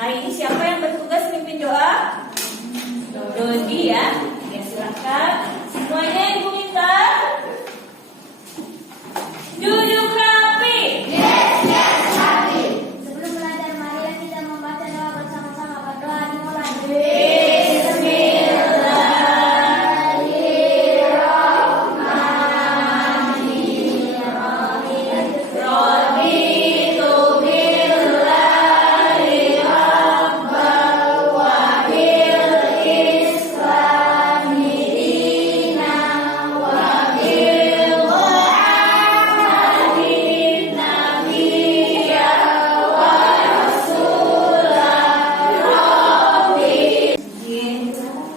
Hari ini siapa yang bertugas mimpin doa? Dodi ya. Ya silakan. Semuanya Ibu minta duduk rapi. Sebelum belajar, mari kita membaca doa bersama-sama. Berdoa dimulai.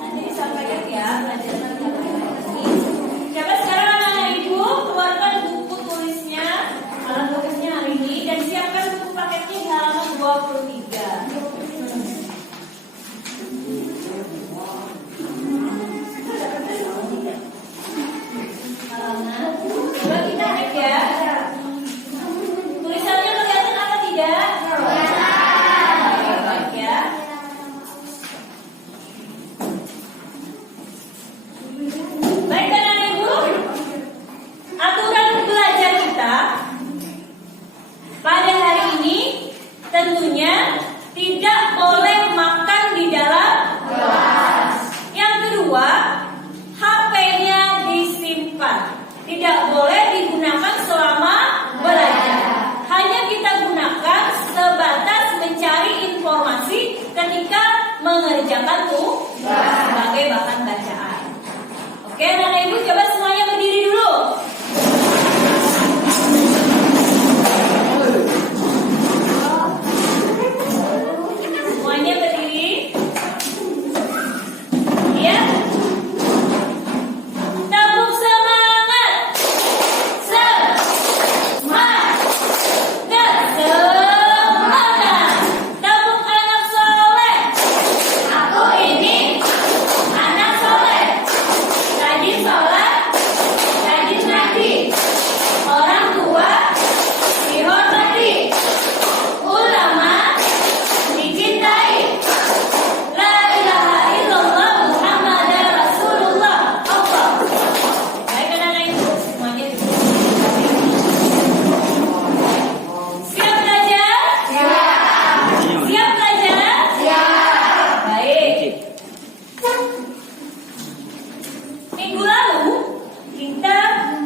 Nanti disampaikan ya pelajaran ini. Coba sekarang anak-anak Ibu keluarkan buku tulisnya, alat tulisnya hari ini dan siapkan buku paketnya di halaman 23. Halaman. Coba kita cek ya. Tulisannya kelihatan apa tidak? Baik ya. Baik anak Ibu, aturan belajar kita pada hari ini tentunya tidak boleh makan di dalam kelas. Yang kedua, HP-nya disimpan. Tidak boleh digunakan selama belajar. Hanya kita gunakan sebatas mencari informasi ketika mengerjakan tugas sebagai bahan bacaan. Oke, anak Ibu coba semuanya berdiri dulu. Semuanya berdiri. Ya. Tepuk semangat. Semangat. Semangat. Tepuk anak soleh. Aku ini anak soleh. Rajin sholat, rajin ngaji, orang tua dihormati, ulama dicintai, la ilaha illallah Muhammadar Rasulullah. Allah. Baik anak-anak Ibu, semuanya siap belajar? Siap belajar? Baik. Minggu lalu kita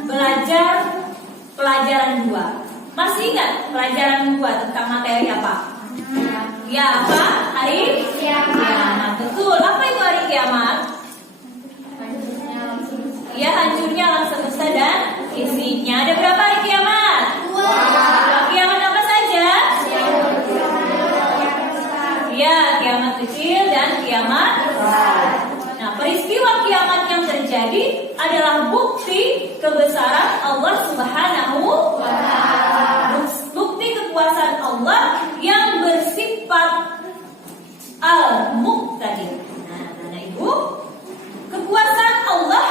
belajar pelajaran 2. Masih ingat pelajaran 2 tentang materi apa? Ya, apa? Hari kiamat. Betul. Apa itu hari kiamat? Ya, hancurnya alam semesta dan isinya. Ada berapa hari kiamat? 2. Kiamat apa saja? Ya, kiamat kecil dan kiamat besar. Nah, peristiwa kiamat yang terjadi adalah bukti kebesaran Allah Subhanahu wa Ta'ala. Bukti kekuasaan Allah yang bersifat al-muqtadir. Nah, anak Ibu, kekuasaan Allah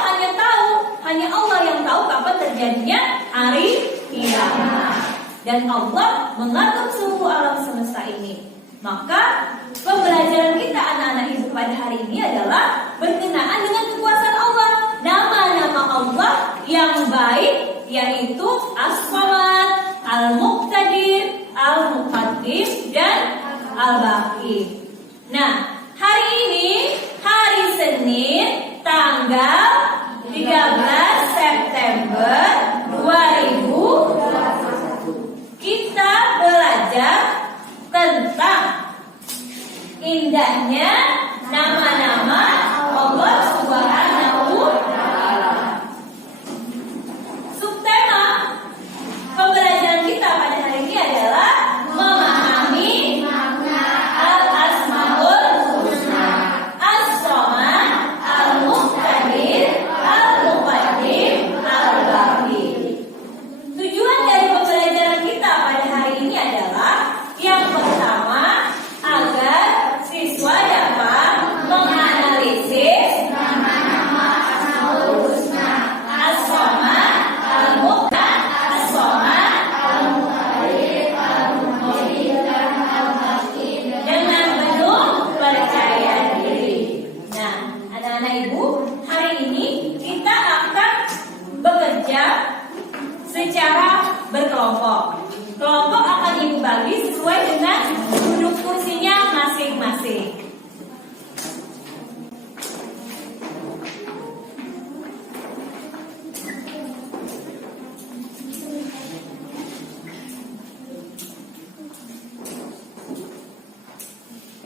hanya Allah yang tahu kapan terjadinya hari kiamat. Dan Allah mengatur seluruh alam semesta ini. Maka pembelajaran kita anak-anak Ibu pada hari ini adalah berkenaan dengan kekuasaan Allah. Nama-nama Allah yang baik yaitu As-Samad, Al-Muqtadir, Al-Muqaddim, dan Al-Baqi. Nah, hari ini hari Senin tanggal 13 September 2021. Kita belajar tentang indahnya nama-nama Allah Subhanahu wa Ta'ala. Subtema pembelajaran kita pada hari ini adalah memahami al-asmaul husna, as-samad, al-muqtadir, al-muqaddim, al-baqi. Tujuan dari pembelajaran kita pada hari ini adalah yang pertama, agar siswa dapat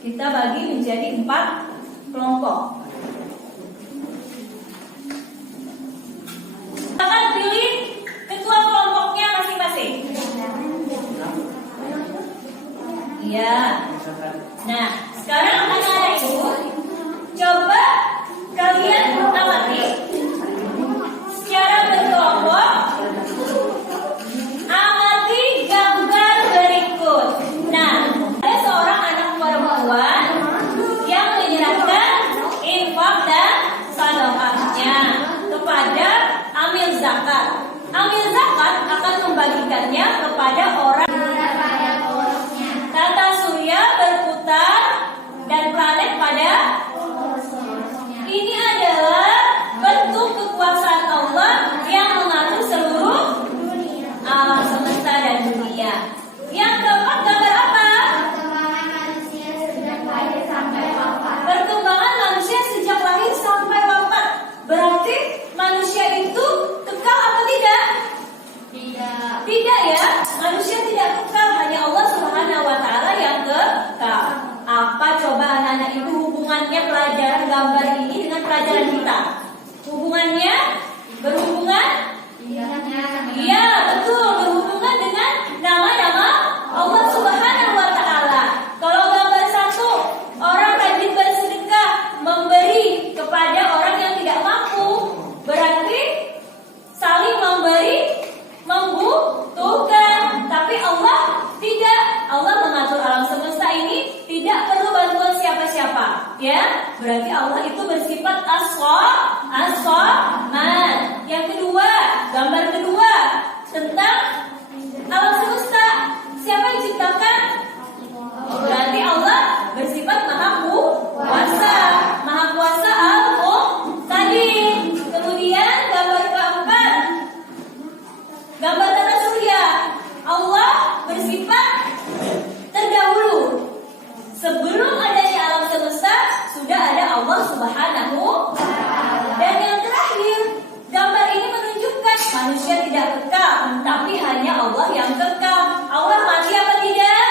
Kita bagi menjadi 4 kelompok. Silakan pilih ketua kelompoknya masing-masing. Iya. Nah, sekarang anak-anak itu coba kalian amati secara berkelompok. Amati gambar berikut. Nah, ada seorang anak perempuan yang menyerahkan infak dan sedekahnya kepada amil zakat. Amil zakat akan membagikannya kepada orang. Tata surya berputar dan planet pada. Ini adalah bentuk kekuasaan Allah yang mengatur seluruh alam semesta dan dunia. Yang keempat, gambar apa? Perkembangan manusia sejak lahir sampai wafat. Berarti manusia itu kekal apa tidak? Tidak ya, manusia tidak kekal, hanya Allah Subhanahu wa Ta'ala yang kekal. Apa coba anak-anak itu hubungannya pelajaran gambar ini dengan pelajaran kita? Hubungannya berhubungan? Iya, betul, berhubungan dengan nama-nama Allah Subhanahu wa Ta'ala. Kalau gambar 1, orang rajin bersedekah, memberi kepada orang yang tidak mampu, berarti saling memberi, membutuhkan. Tapi Allah tidak. Allah mengatur alam semesta ini tidak perlu bantuan siapa-siapa, ya. Berarti Allah itu bersifat as-Samad. Yang kedua, gambar kedua tentang alam semesta. Siapa yang ciptakan? Berarti Allah bersifat Maha Kuasa. Maha Kuasa Al-Qadir. Kemudian gambar keempat, gambar tata surya. Allah bersifat terdahulu. Sebelum adanya alam semesta sudah ada Allah Subhanahu. Dan yang terakhir, gambar ini menunjukkan manusia tidak kekal, tapi hanya Allah yang kekal. Allah mati apa tidak?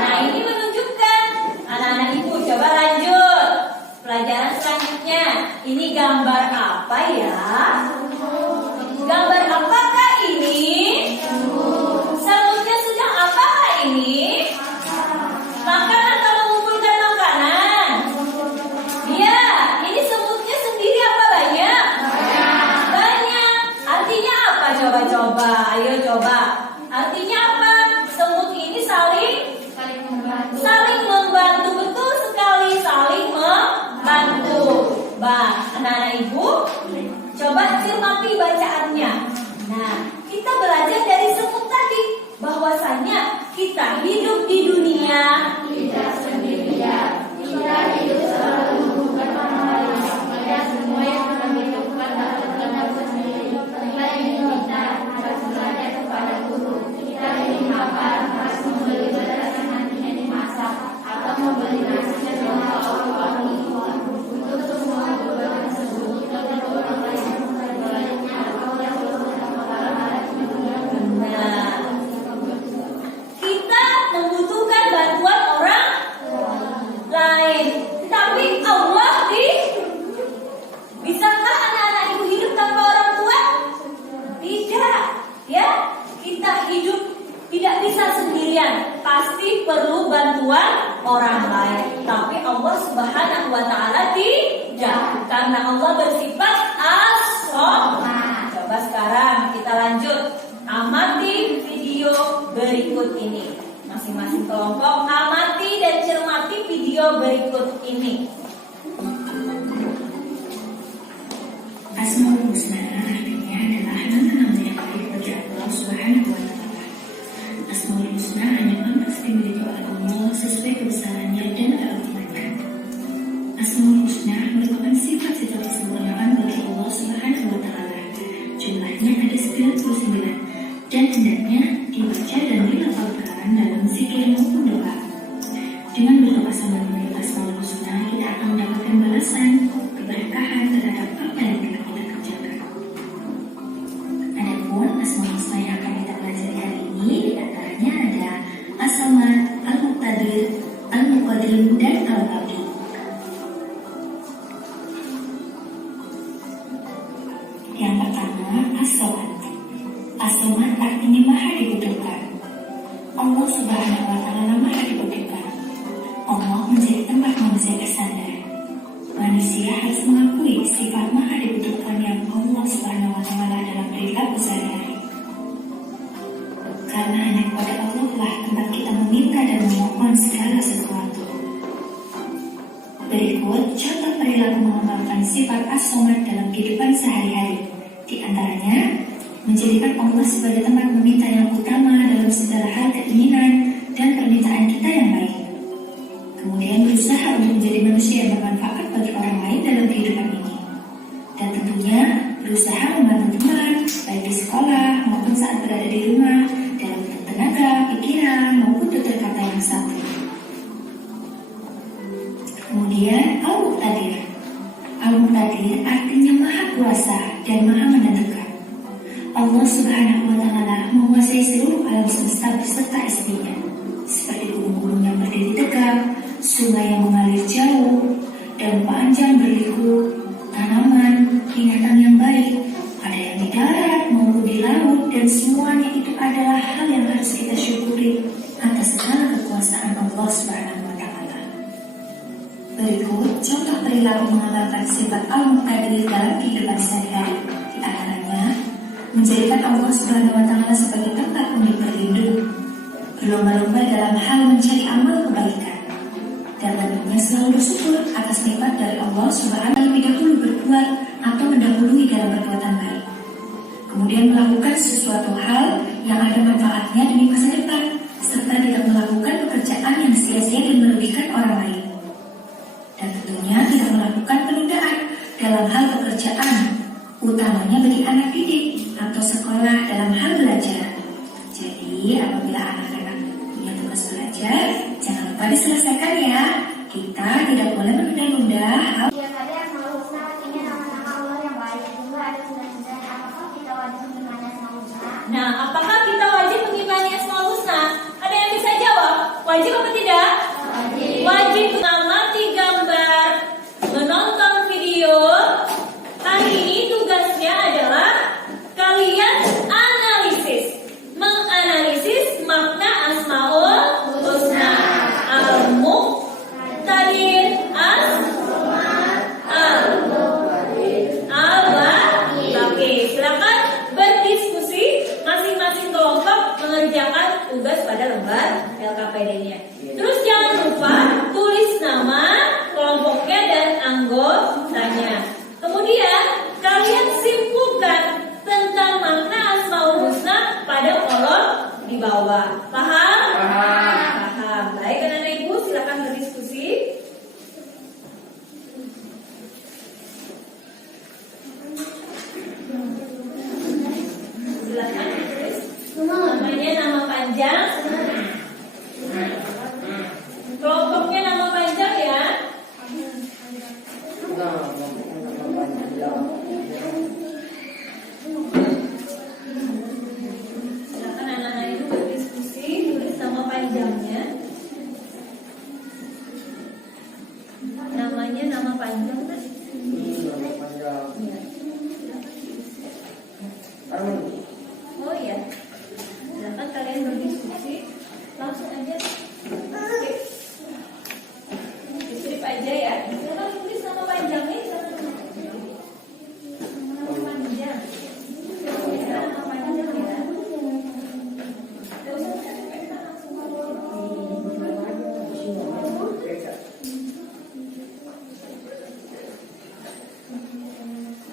Nah, ini menunjukkan. Anak-anak ibu coba lanjut pelajaran selanjutnya. Ini gambar apa ya? Gambar apakah ini? Semutnya sedang apakah ini? Makanan atau mengumpulkan makanan? Iya, ini semutnya sendiri apa banyak? Banyak. Artinya apa? Coba-coba, ayo coba. Artinya apa? Semut ini saling membantu. Betul sekali, saling membantu. Anak-anak ibu, coba cermati bacaannya. Nah, kita belajar dari semut tadi bahwasanya kita hidup di dunia tidak sendirian. Kita hidup selalu membutuhkan orang lain. Dan semua yang menghidupkan dapat kita sendiri. Kita ingin kita harus belajar kepada guru. Kita ingin makan harus membeli beras yang nantinya dimasak atau membeli nasi yang telah wangi. Untuk semua kebutuhan tersebut kita perlu orang lain yang memperbaiknya atau yang kita membutuhkan bantuan orang lain. Tapi Allah bisakah anak-anak ibu hidup tanpa orang tua? Tidak, ya. Kita hidup tidak bisa sendirian. Pasti perlu bantuan orang lain. Tapi Allah Subhanahu wa Ta'ala tidak. Karena Allah bersifat as-Samad. Coba sekarang kita lanjut. Amati video berikut ini. Masing-masing kelompok amati dan cermati video berikut ini. Asmaul Husna artinya adalah nama-nama yang baik bagi Allah Subhanahu wa Ta'ala. Asmaul Husna hanya pantas dimiliki oleh Allah sesuai kebesarannya dan keagungannya. Asmaul Husna merupakan sifat-sifat kesempurnaan bagi Allah Subhanahu wa Ta'ala. Jumlahnya ada 99 dan hendaknya dibaca dan dilafalkan dalam zikir maupun doa. Dengan berdoa sama menyebut Asmaul Husna, kita akan mendapatkan balasan keberkahan terhadap apa yang telah kita kerjakan. Adapun Asmaul Husna yang akan kita pelajari hari ini, di antaranya ada As-Samad, Al-Muqtadir, Al-Muqaddim, sifat maha dibutuhkannya Allah Subhanahu wa Ta'ala dalam perilaku sehari-hari. Karena hanya kepada Allah lah tempat kita meminta dan memohon segala sesuatu. Berikut contoh perilaku mengamalkan sifat as-somad dalam kehidupan sehari-hari. Di antaranya, menjadikan Allah sebagai tempat meminta yang utama dalam segala hal keinginan dan permintaan kita yang baik. Kemudian berusaha untuk menjadi manusia yang bermanfaat bagi orang lain dalam kehidupan ini. Dan tentunya berusaha membantu teman, baik di sekolah maupun saat berada di rumah, dalam bentuk tenaga, pikiran, maupun tutur kata yang satu. Kemudian Al-Muqtadir. Al-Muqtadir artinya maha kuasa dan maha menentukan. Allah Subhanahu wa Ta'ala menguasai seluruh alam semesta beserta isinya, seperti gunung-gunung yang berdiri tegak, sungai yang mengalir jauh, daun panjang berliku, tanaman, binatang yang baik, ada yang di darat maupun di laut, dan semuanya itu adalah hal yang harus kita syukuri atas segala kekuasaan Allah Subhanahu wa Ta'ala. Berikut contoh perilaku mengamalkan sifat Al-Muqtadir dalam kehidupan sehari-hari. Di antaranya, menjadikan Allah Subhanahu wa Ta'ala sebagai tempat untuk berlindung, berlomba-lomba dalam hal mencari amal kebaikan, dan tentunya selalu bersyukur atas nikmat dari Allah Subhanahu wa Ta'ala lebih dahulu berbuat atau mendahului dalam perbuatan baik. Kemudian melakukan sesuatu hal yang ada manfaatnya demi masa depan, serta tidak melakukan pekerjaan yang sia-sia dan merugikan orang lain. Dan tentunya tidak melakukan penundaan dalam hal pekerjaan, utamanya bagi anak didik atau sekolah dalam hal belajar. Jadi apabila anak-anak punya tugas belajar, jangan lupa diselesaikan ya. Kita tidak boleh menunda-nunda hal. Dia tadi Asmaul Husna artinya nama-nama Allah yang baik. Juga ada 99. Apakah kita wajib mengimani Asmaul Husna? Nah, apakah kita wajib mengimani Asmaul Husna? Ada yang bisa jawab? Wajib apa tidak? Wajib. Wajib mengamati gambar, menonton video. Hari ini tugasnya adalah kalian menganalisis makna Asmaul Husna. Al-Muqtadir, Oke, silakan berdiskusi. Masing-masing kelompok mengerjakan tugas pada lembar LKPD-nya. Terus jangan lupa tulis nama kelompoknya dan anggotanya. Kemudian kalian simpulkan tentang makna Asmaul Husna pada kolom di bawah. Paham? Paham. Baik, anak-anak ibu silakan berdiskusi. Silakan tulis namanya, nama panjang. Kelompoknya nama panjang ya. Silakan anak-anak itu berdiskusi, tulis nama panjangnya. Namanya nama panjang kan? Nama panjang. Iya. Armani. Oh iya. Silakan kalian berdiskusi. Langsung aja. Oke. Distrip aja ya. Silakan tulis nama panjangnya. Nama panjang. Ya, nama panjang ya.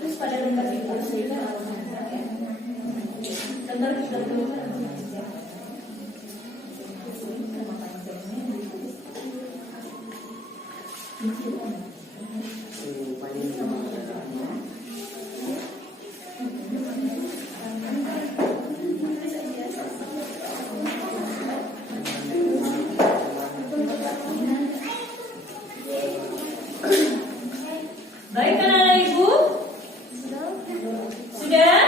Terus pada lembar diskusinya lembar kita dulu. Nama panjangnya. Baik, anak-anak ibu, sudah?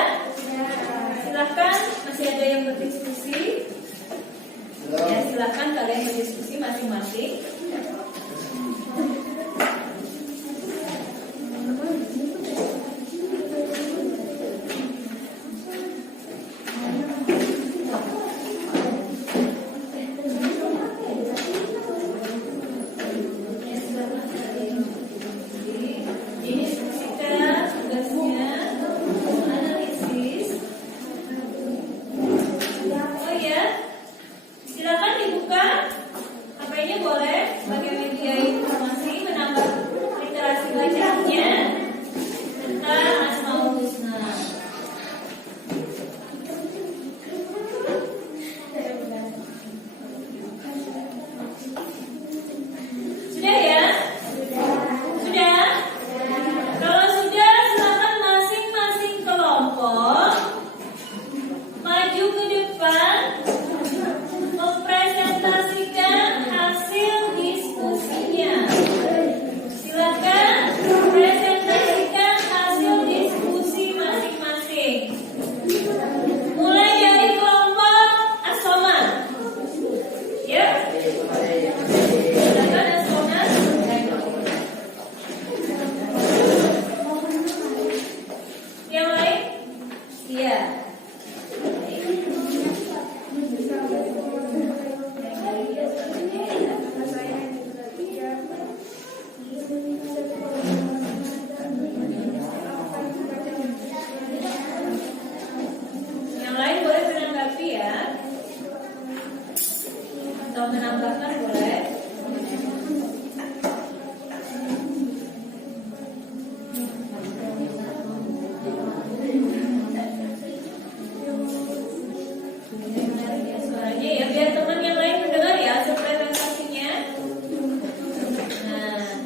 Silahkan, masih ada yang berdiskusi. Ya, silahkan kalian berdiskusi masing-masing.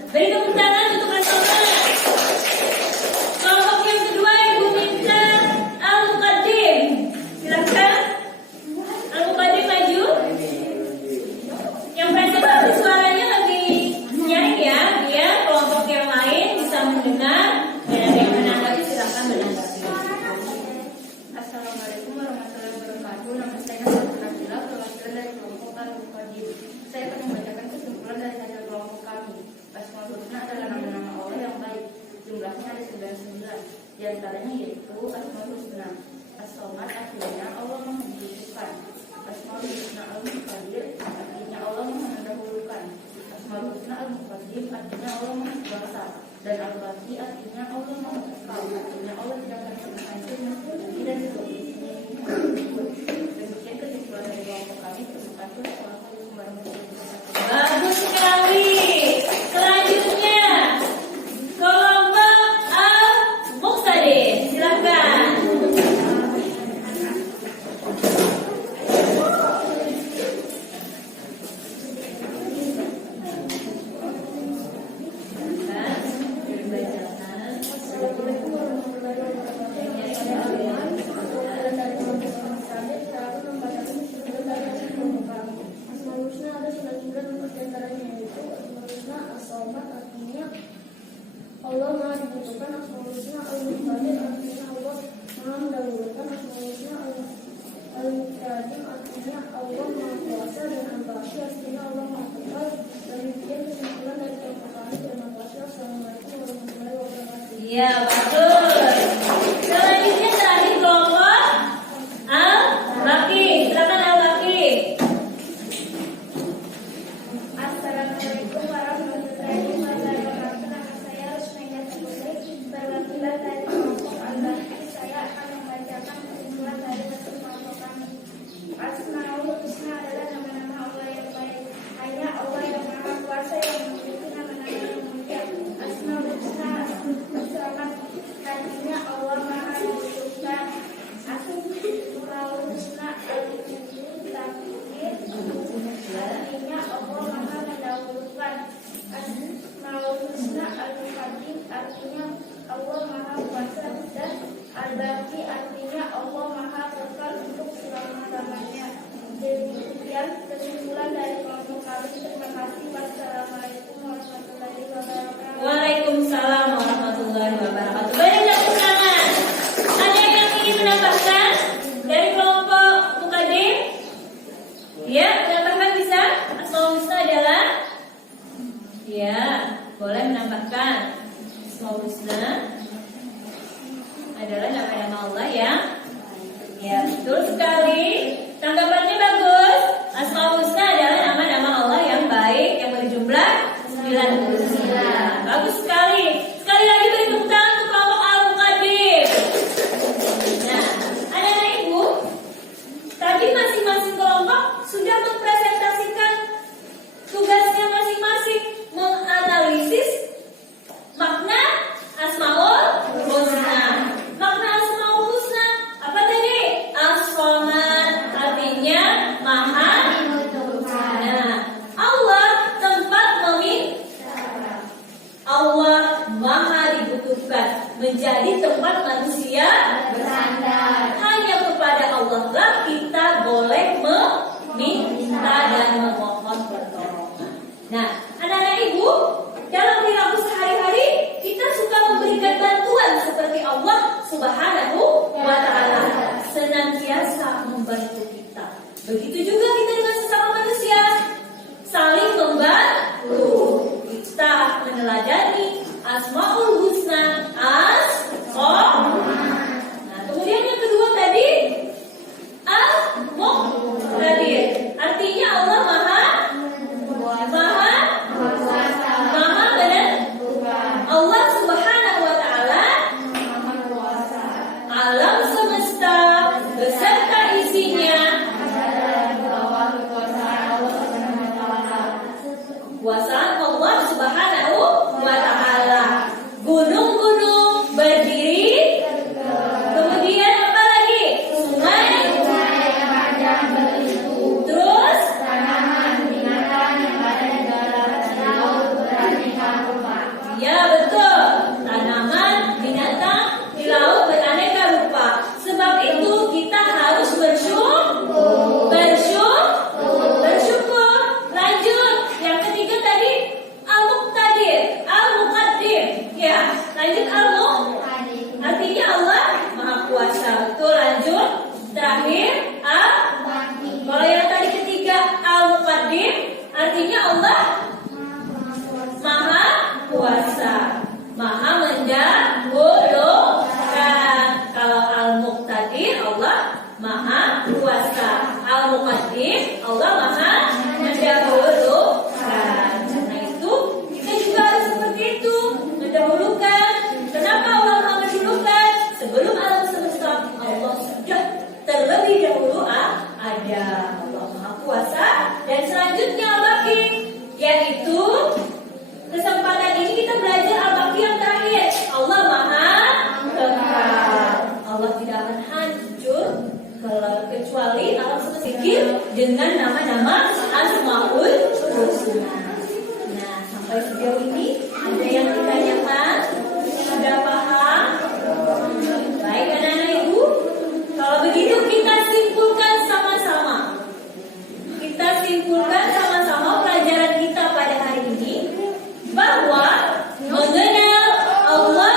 Beri tepuk tangan untuk As-Somad. Kelompok yang kedua Ibu minta Al-Muqaddim. Silakan. Al-Muqaddim maju. Yang presentasi suaranya lebih nyaring ya, biar kelompok yang lain bisa mendengar dan ada yang menanggapi. Silakan menanggapi. Assalamualaikum warahmatullahi wabarakatuh. Nama saya Nabila, perwakilan dari kelompok Al-Muqaddim. Saya akan membacakan kesimpulan dari hasil kelompok kami. Asmaul Husna adalah nama-nama Allah yang baik. Jumlahnya ada 99. Di antaranya yaitu Asmaul Husna. As-Somad artinya Allah Maha Menyembuhkan. Asmaul Husna Al-Muqaddir artinya Allah Maha Mendahulukan. Asmaul Husna Al-Muqaddim artinya Allah Maha Kuasa. Dan Al-Baqi artinya Allah Maha Kekal. Artinya Allah tidak akan pernah hancur, mati dan seterusnya. Demikian kesimpulan dari kelompok kami. Terima kasih. Assalamualaikum warahmatullahi wabarakatuh. Bagus sekali. Selanjutnya kelompok Al-Muqtadir. Silakan. Assalamualaikum warahmatullahi wabarakatuh. Saya Alina, dari kelompok Al-Muqtadir. Saya akan membacakan kesimpulan dari hasil kelompok kami. Asmaul Husna ada 99 di antaranya yaitu Asmaul Husna As-Somad artinya Allah Maha Dibutuhkan. Asmaul Husna Al-Muqtadir artinya Allah Maha Mendahulukan. Asmaul Husna Al-Muqaddim artinya Allah Maha Kuasa. Dan Al-Baqi artinya Allah Maha Kekal. Demikian kesimpulan dari kelompok kami. Terima kasih. Assalamualaikum warahmatullahi wabarakatuh. Iya, bagus. Selanjutnya tadi kelompok Al-Baqi. Silakan Al-Baqi. Assalamualaikum warahmatullahi wabarakatuh. Nama saya Rusmaya Putri, perwakilan dari kelompok Al-Baqi. Saya akan membacakan kesimpulan dari hasil kelompok kami. Asmaul Husna adalah nama-nama Allah yang baik. Hanya Allah yang Maha Kuasa yang memiliki nama-nama yang mulia. Asmaul Husna As-Somad artinya Allah Maha Dibutuhkan. Asmaul Husna Al-Muqaddir artinya Allah Maha Mendahulukan. Asmaul Husna Al-Muqaddim artinya Allah Maha Kuasa. Dan Al-Baqi artinya Allah Maha Kekal untuk selama-lamanya. Demikian kesimpulan dari kelompok kami. Terima kasih. Wassalamualaikum warahmatullahi wabarakatuh. Waalaikumsalam warahmatullahi wabarakatuh. Beri tepuk tangan. Ada yang ingin menambahkan dari kelompok Muqaddim? Ya, menambahkan bisa? Asmaul Husna adalah? Ya, boleh menambahkan. Asmaul Husna adalah nama-nama Allah ya, betul sekali. Tanggapannya bagus. Asmaul Husna adalah nama-nama Allah yang baik yang berjumlah 99. Bagus sekali. Sekali lagi beri tepuk tangan untuk kelompok Al-Muqaddim. Nah, anak-anak ibu, tadi masing-masing kelompok sudah mempresentasikan tugasnya masing-masing menganalisis makna Asmaul Husna. Makna Asmaul Husna apa tadi? As-Somad artinya Maha. Nah, Allah tempat meminta. Allah Maha Dibutuhkan, menjadi tempat manusia bersandar. Hanya kepada Allah lah kita boleh meminta dan memohon pertolongan. Nah, anak-anak ibu, dalam perilaku sehari-hari kita suka memberikan bantuan seperti Allah Subhanahu wa Ta'ala senantiasa membantu kita. Begitu juga kita dengan sesama manusia, saling membantu. Kita meneladani Asmaul Husna As-Somad. Nah, kemudian yang kedua tadi Al-Muqtadir artinya Allah Maha benar. Allah Subhanahu wa Ta'ala alam semesta beserta isinya kuasaan Allah Subhanahu wa Ta'ala. kuasa, Maha mendahulukan. Kalau Al-Muqtadir, Allah Maha kuasa. Al-Muqaddim, Allah Maha mendahulukan. Karena itu kita juga harus seperti itu, mendahulukan. Kenapa Allah Maha mendahulukan? Sebelum alam semesta, Allah sudah terlebih dahulu ada. Allah Maha kuasa. Dan selanjutnya Al-Baqi, yaitu kesempatan ini kita belajar Al-Baqi yang terakhir. Allah Maha kekal. Allah tidak akan hancur kecuali alam semesta zikir dengan nama-nama Asmaul Husna. Nah, sampai sejauh ini ada yang ditanyakan? Sudah paham? Baik anak-anak ibu. Kalau begitu kita simpulkan sama-sama. Kita simpulkan sama-sama pelajaran kita pada hari ini bahwa mengenal Allah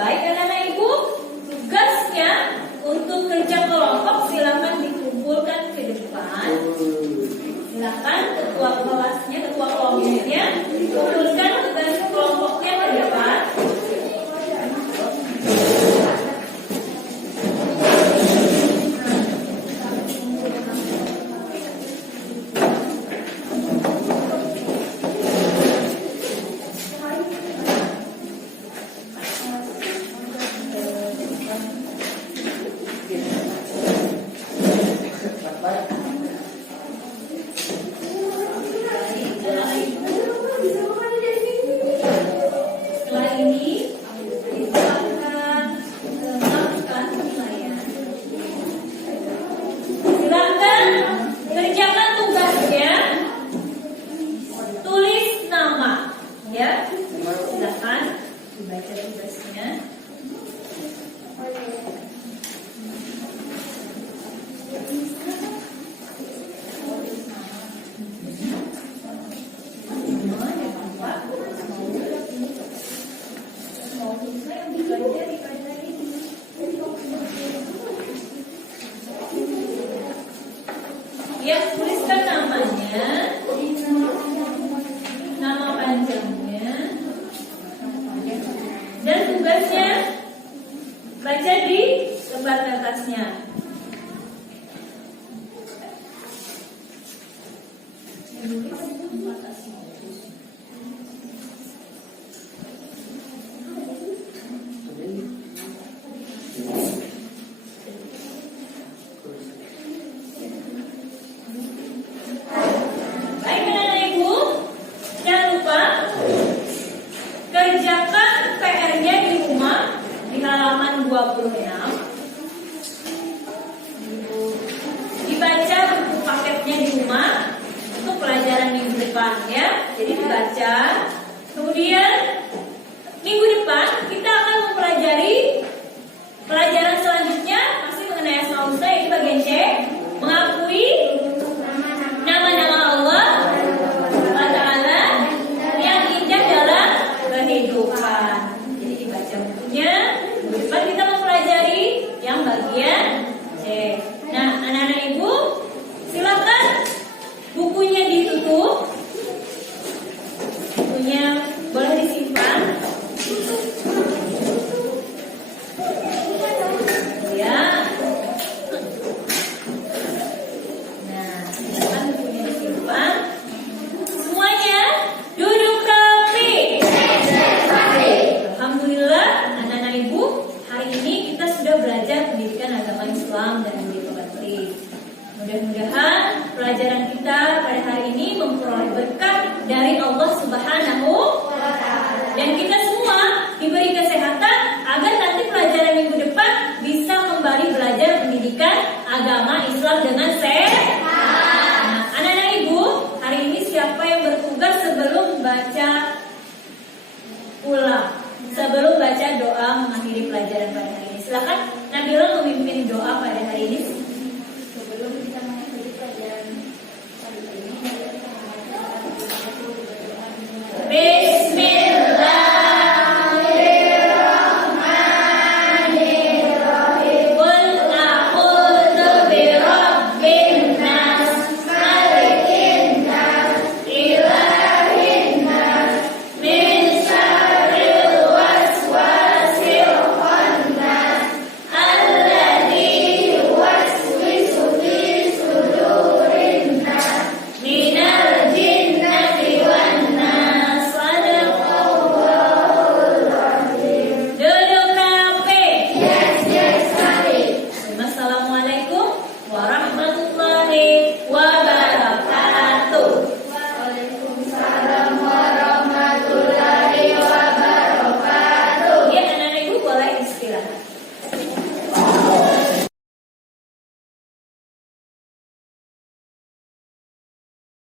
baik anak-anak ibu, tugasnya untuk kerja kelompok silakan dikumpulkan ke depan. Silakan ketua kelasnya, ketua kelompoknya kumpulkan tugas kelompoknya ke depan. Setelah ini kita akan melakukan penilaian. Silakan kerjakan tugasnya, tulis nama, ya. Silakan dibaca tugasnya. Ya, tuliskan namanya, nama panjangnya, dan tugasnya baca di lembar kertasnya. Baik anak-anak ibu, jangan lupa kerjakan PR-nya di rumah di halaman 26. ulang sebelum baca doa mengakhiri pelajaran pada hari ini. Silakan Nabila memimpin doa pada hari ini.